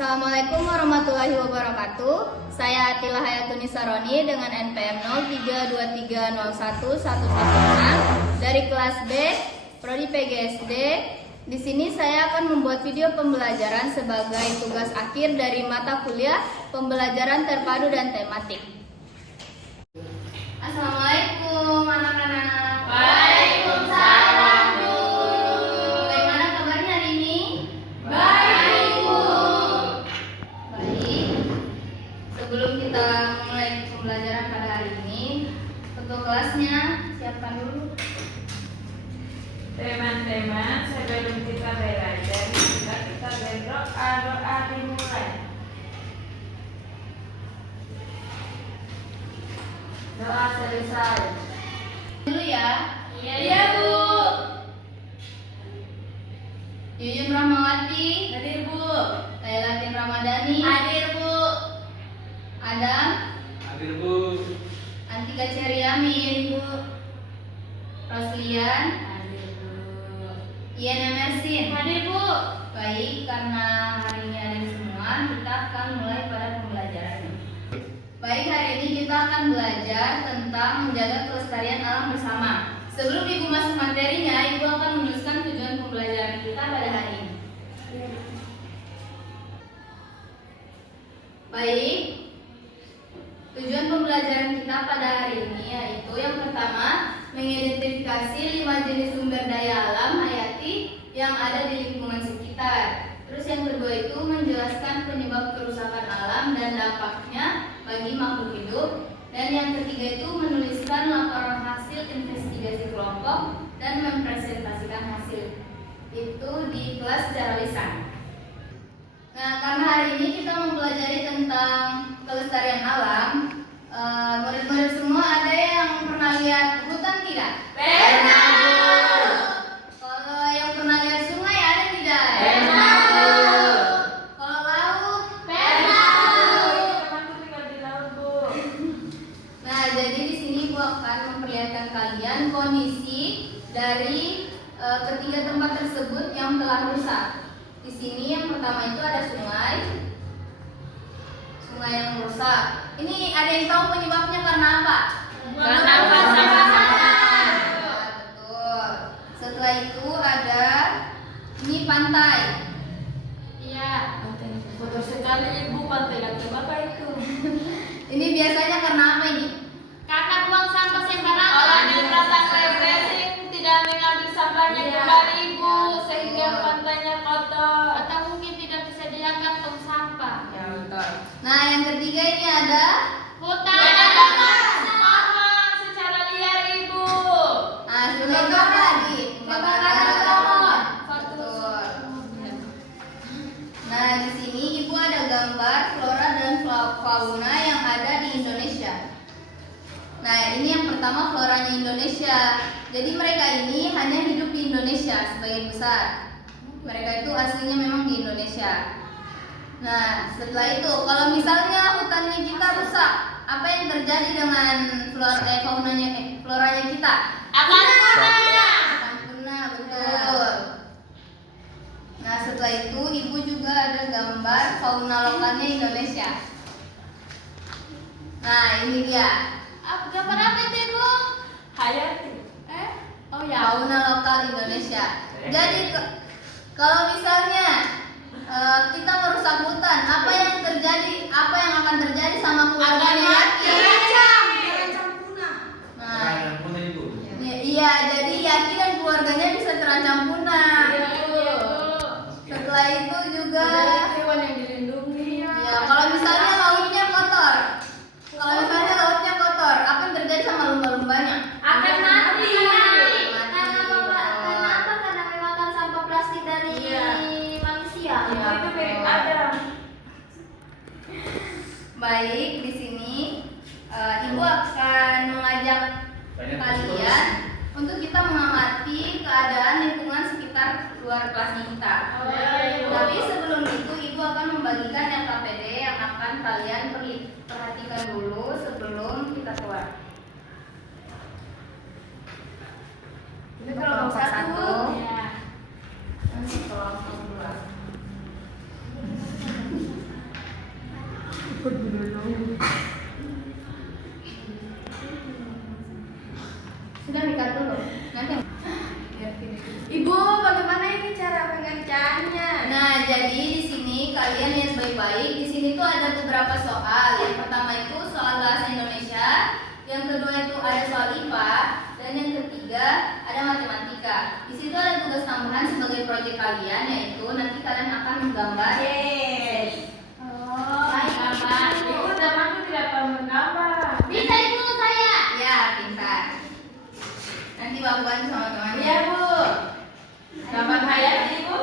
Assalamualaikum warahmatullahi wabarakatuh. Saya Atila Hayatunnisa Roni dengan NPM 0323011106 dari kelas B, Prodi PGSD. Di sini saya akan membuat video pembelajaran sebagai tugas akhir dari mata kuliah pembelajaran terpadu dan tematik. Assalamualaikum anak-anak. Waalaikumsalam, Bu. Bagaimana kabarnya hari ini? Baik, Bu. Baik. Sebelum kita mulai pembelajaran pada hari ini, untuk kelasnya siapkan dulu. Teman-teman, sebelum kita belajar, kita berdoa dimulai. Doa selesai. Dulu ya. Iya, Bu. Yuyun Rahmawati, Hadir, Bu. Lailatin Ramadhani, Hadir, Bu. Adam, Hadir, Bu. Antika Ceriamin, Bu, Roslian, Hadir, Bu. Ian Emersin. Hadir, Bu. Baik, karena hari ini ada semua, kita akan mulai pada pembelajarannya. Baik, hari ini kita akan belajar tentang menjaga kelestarian alam bersama. Sebelum Ibu masuk materinya, Ibu akan menuliskan tujuan pembelajaran kita pada hari ini. Baik, tujuan pembelajaran kita pada hari ini yaitu yang pertama, mengidentifikasi 5 jenis sumber daya alam hayati yang ada di lingkungan sekitar. Terus yang kedua itu menjelaskan penyebab kerusakan alam dan dampaknya bagi makhluk hidup. Dan yang ketiga itu menuliskan laporan hasil investigasi kelompok dan mempresentasikan hasil itu di kelas secara lisan. Nah, karena hari ini kita mempelajari tentang kelestarian alam, murid-murid semua ada yang pernah lihat hutan tidak? Pernah, Bu. Kalau yang pernah lihat sungai ada tidak? Pernah, Bu. Kalau laut? Pernah, Bu. Temanku tinggal di laut, Bu. Nah, jadi di sini Ibu akan memperlihatkan kalian kondisi dari ketiga tempat tersebut yang telah rusak. Di sini yang pertama itu ada sungai yang rusak. Ini ada yang tahu penyebabnya karena apa? Karena sampah-sampah. Ya, betul. Setelah itu ada ini pantai. Iya. Bodoh sekali Ibu, pantai lagi Bapak itu. Ini biasanya karena apa ini? Karena buang sampah sembarangan. Orang yang datang refreshing tidak mengambil sampahnya kembali, Ibu, sehingga pantainya kotor. Atau mungkin tidak disediakan tong sampah. Ya, betul. Nah, yang ketiga ini ada Hutan pohon secara liar, Ibu. nah, sebenarnya itu apa lagi? Kebakaran pohon. Betul. Nah, di sini Ibu ada gambar flora dan fauna yang ada di Indonesia. Nah, ini yang pertama floranya Indonesia. Jadi mereka ini hanya hidup di Indonesia sebagian besar. Mereka itu aslinya memang di Indonesia. Nah, setelah itu kalau misalnya hutannya kita rusak, apa yang terjadi dengan floranya kita? Akan punah. Akan punah, betul. Nah, setelah itu Ibu juga ada gambar fauna lokalnya Indonesia. Nah, ini dia. Gambar apa itu, Ibu? Hayati. Oh ya. Fauna lokal Indonesia. Jadi kalau misalnya kita merusak hutan, apa yang terjadi? Apa yang akan terjadi sama keluarganya Yaki? Terancam punah. Nah, Nah, punten, Ibu. iya, jadi Yaki dan keluarganya bisa terancam punah. Iya, Bu. Setelah itu juga, Hewan yang dilindungi. ya kalau misalnya lautnya kotor, apa yang terjadi sama lumba-lumbanya? Akan mati. Karena apa? Karena memakan sampah plastik dari manusia. Itu mirip Adam. Baik, di sini Ibu akan mengajak kalian untuk kita mengamati keadaan lingkungan sekitar luar kelas kita. Tapi sebelum itu Ibu akan membagikan LKPD yang akan kalian perhatikan dulu sebelum kita keluar. Ini kelompok satu. Ya. Kelompok dua. Sudah dekat dulu. Nanti. Ibu, bagaimana ini cara pengerjaannya? Nah, jadi di sini kalian lihat baik-baik. Di sini tuh ada beberapa soal. Yang pertama itu soal bahasa Indonesia, yang kedua itu ada soal IPA, dan yang ketiga ada matematika. Di situ ada tugas tambahan sebagai proyek kalian, yaitu nanti kalian akan menggambar. Yes. Oh, Gambar. Ibu namanya tidak paham menggambar. Bisa ibu saya. Ya, pintar. Nanti bapak sama temannya. Iya, Bu. Gambar hayat, Ibu.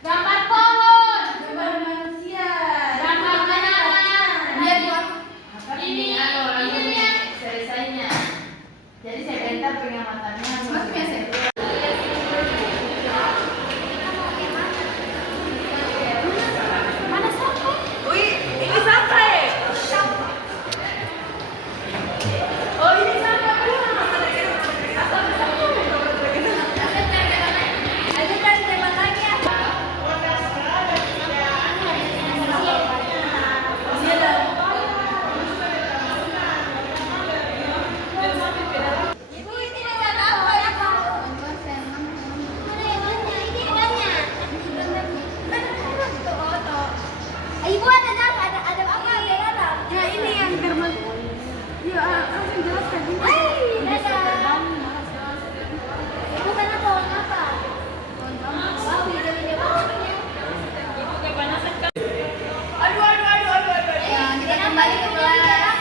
Gambar pohon. Gambar manusia. Gambar binatang. Lihat buat Ini orang ini selesainya. Jadi saya bentar pengamatannya. Mas biasa. Mana sampai? Wih, ini sampai. Oh, ini sampai. Lanjutkan tema lagi ya. Ibu, ini cara apa ya, Pak? Ibu ada apa? Ada apa? Ya ini yang termal. Ya, aku jelaskan ini. Ibu karena pohon apa? Wow, hijau-hijau banget. Ibu kepanasan kan? Aduh. Ya, kita kembali ke kelas.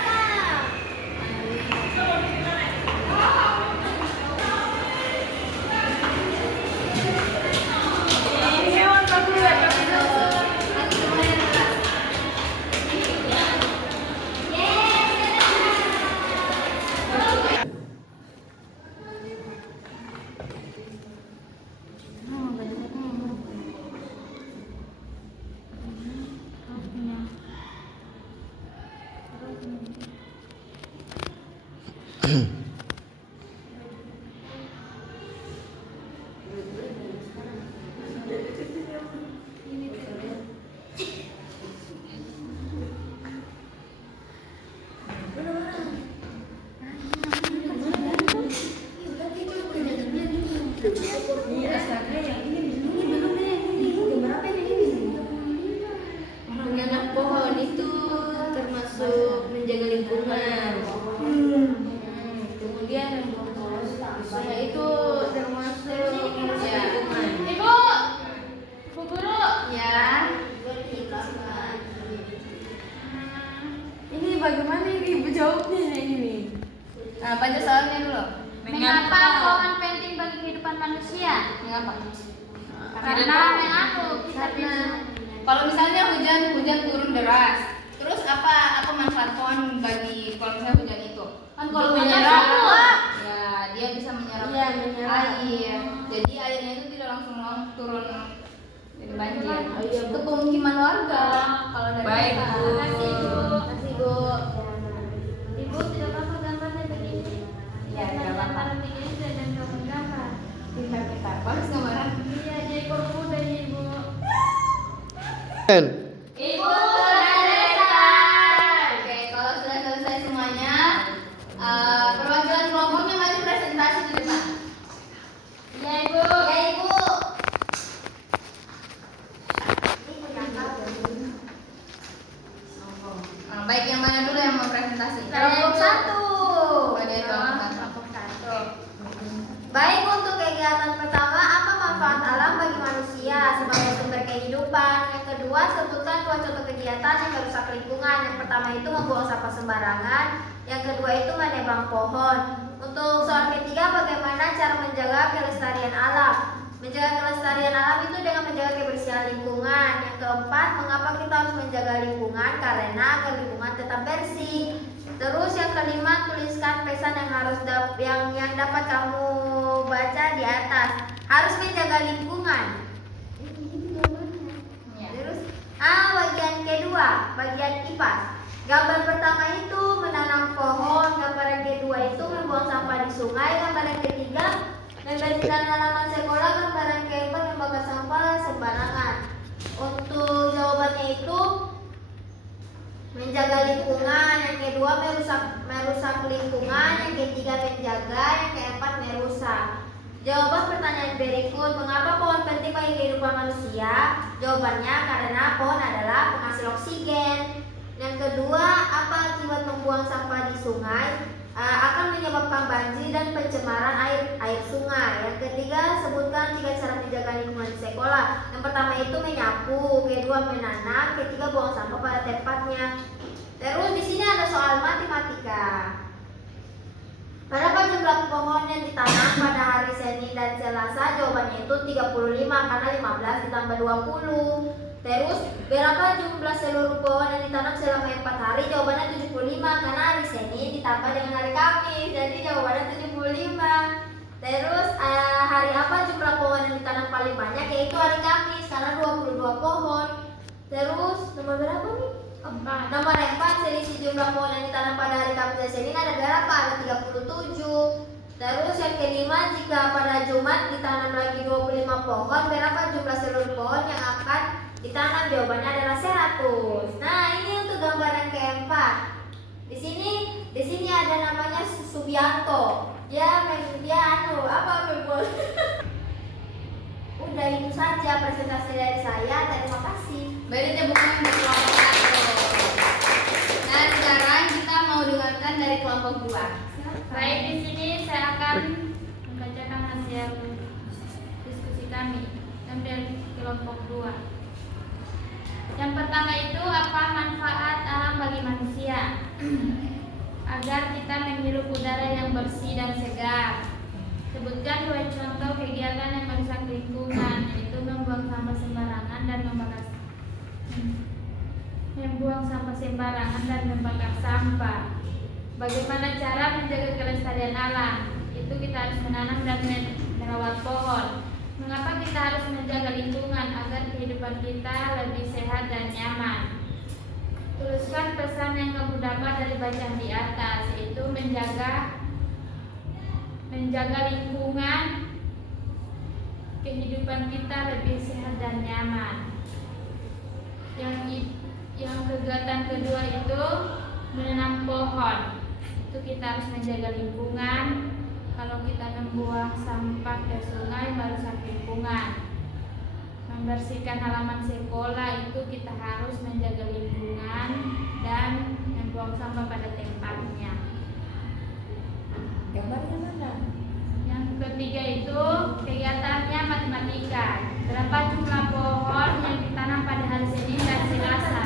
Ini hewan bagus ya, tapi Menanam pohon itu termasuk menjaga lingkungan. Kemudian sungai itu termasuk merusak lingkungan. Ibu guru. Ya. ini bagaimana ini Ibu jawabnya ini? Nah, baca soalnya dulu. Mengapa pohon penting bagi kehidupan manusia? Mengapa? Karena Kalau misalnya hujan turun deras, terus apa manfaat pohon bagi kalau misalnya hujan itu? Kan kalau Untuk menyerap, menyerap. ya dia bisa menyerap Iya, menyerap. air. Jadi airnya itu tidak langsung turun jadi banjir. Oh, iya, Bu. Itu pemukiman warga. Kalau dari Baik, kita. Bu. Kasih Bu. Ibu tidak apa-apa gambarnya begini. Ya, tidak apa-apa. Antara begini dan kamu gambar. Pintar. Bagus gambaran. Iya, jadi kuda Ibu. Ibu sudah selesai. Oke, kalau sudah selesai semuanya, perwakilan kelompoknya maju presentasi di depan. Iya, Ibu. Ya, Ibu. Baik, yang mana dulu yang mau presentasi? Kelompok satu. Oke, kelompok satu. Kelompok satu. Baik, untuk kegiatan pertama, apa manfaat alam bagi manusia sebagai sumber kehidupan? Yang kedua, sebutkan dua contoh kegiatan yang merusak lingkungan. Yang pertama itu membuang sampah sembarangan. Yang kedua itu menebang pohon. Untuk soal ketiga, bagaimana cara menjaga kelestarian alam? Menjaga kelestarian alam itu dengan menjaga kebersihan lingkungan. Yang keempat, mengapa kita harus menjaga lingkungan? Karena agar lingkungan tetap bersih. Terus yang kelima, tuliskan pesan yang dapat kamu baca di atas. Harus menjaga lingkungan. Terus bagian kedua, bagian kipas. Gambar pertama itu menanam pohon, gambar yang kedua itu membuang sampah di sungai, gambar yang ketiga membersihkan halaman sekolah, gambar yang keempat membakar sampah sembarangan. Untuk jawabannya itu menjaga menjaga lingkungan, yang kedua merusak lingkungan, yang ketiga menjaga, yang keempat merusak. Jawaban pertanyaan berikut, mengapa pohon penting bagi kehidupan manusia? Jawabannya karena pohon adalah penghasil oksigen. Yang kedua, apa akibat membuang sampah di sungai? Akan menyebabkan banjir dan pencemaran air sungai. Yang ketiga, sebutkan 3 cara menjaga lingkungan di sekolah. Yang pertama itu menyapu, kedua menanam, ketiga buang sampah pada tempatnya. Terus di sini ada soal matematika. Berapa jumlah pohon yang ditanam pada hari Senin dan Selasa? Jawabannya itu 35 karena 15 ditambah 20. Terus berapa jumlah seluruh pohon yang ditanam selama 4 hari? Jawabannya 75 karena hari Senin ditambah dengan hari Kamis. Jadi jawabannya 75. Terus hari apa jumlah pohon yang ditanam paling banyak? Yaitu hari Kamis karena 22 pohon. Terus nomor berapa nih? Nomor 4, selisih jumlah pohon yang ditanam pada hari Kamis dan Senin ada berapa? Ada 37. Terus yang kelima, jika pada Jumat ditanam lagi 25 pohon, berapa jumlah seluruh pohon yang akan ditanam? Jawabannya adalah 100. Nah, ini untuk gambar yang keempat. Di sini ada namanya Subianto. Dia Udah itu saja presentasi dari saya. Terima kasih. Beri tepuk tangan untuk kelompok 1. Nah, sekarang kita mau dengarkan dari kelompok 2. Baik, di sini saya akan membacakan hasil diskusi kami dari kelompok 2. Yang pertama itu, apa manfaat alam bagi manusia? Agar kita menghirup udara yang bersih dan segar. Sebutkan 2 contoh kegiatan yang merusak lingkungan, yaitu membuang sampah sembarangan dan membakar sampah. Bagaimana cara menjaga kelestarian alam? Itu kita harus menanam dan merawat pohon. Mengapa kita harus menjaga lingkungan agar kehidupan kita lebih sehat dan nyaman? Tuliskan pesan yang kamu dapat dari bacaan di atas, yaitu menjaga lingkungan, kehidupan kita lebih sehat dan nyaman. Yang kegiatan kedua itu menanam pohon. Itu kita harus menjaga lingkungan. Kalau kita membuang sampah ke sungai merusak lingkungan. Membersihkan halaman sekolah, itu kita harus menjaga lingkungan dan membuang sampah pada tempatnya. Gambarnya mana? Yang ketiga itu kegiatannya matematika. Berapa jumlah pohon yang ditanam pada hari Senin dan Selasa?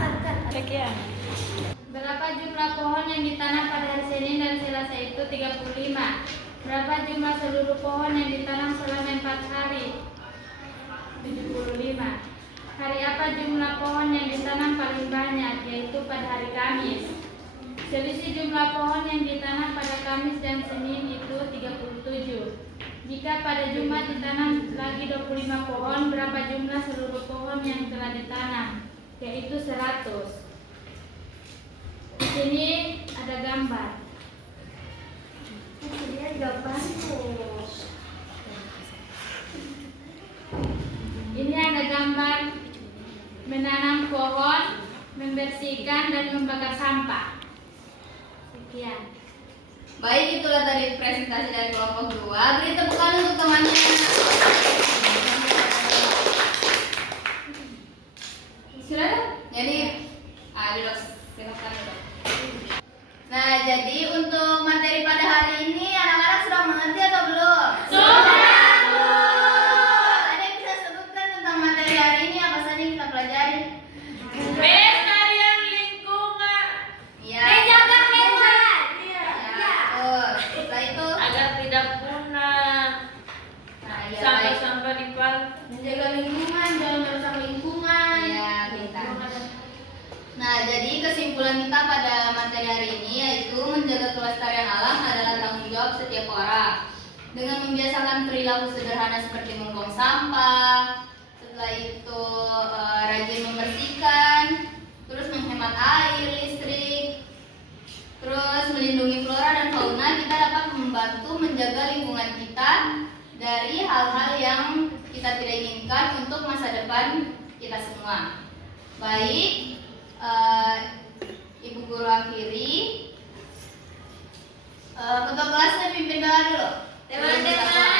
Berapa jumlah pohon yang ditanam pada hari Senin dan Selasa? Itu 35. Berapa jumlah seluruh pohon yang ditanam selama 4 hari? 75. Hari apa jumlah pohon yang ditanam paling banyak? Yaitu pada hari Kamis. Selisih jumlah pohon yang ditanam pada Kamis dan Senin itu 37. Jika pada Jumat ditanam lagi 25 pohon, berapa jumlah seluruh pohon yang telah ditanam? Yaitu 100. Di sini ada gambar. Ini ada gambar menanam pohon, membersihkan dan membakar sampah. Sekian. Baik, itulah tadi presentasi dari kelompok 2. Beri tepuk tangan untuk temannya. Sudah? Jadi, silakan dulu. Nah, jadi untuk materi pada hari ini anak-anak sudah mengerti atau belum? Sudah. Ada yang bisa sebutkan tentang materi hari ini apa saja yang kita pelajari? Pelestarian lingkungan. Iya. Menjaga hewan. Ya, betul. Setelah itu, Agar tidak punah. nah, ya, baik. Sampah-sampah di Menjaga lingkungan, jangan merusak lingkungan. Ya, kita. Nah, jadi kesimpulan kita pada materi hari ini yaitu menjaga kelestarian alam adalah tanggung jawab setiap orang. Dengan membiasakan perilaku sederhana seperti membuang sampah, setelah itu rajin membersihkan, terus menghemat air, listrik, terus melindungi flora dan fauna, kita dapat membantu menjaga lingkungan kita dari hal-hal yang kita tidak inginkan untuk masa depan kita semua. Baik, Ibu Guru guru akhiri. Ketua kelasnya pimpin doa dulu. Teman-teman,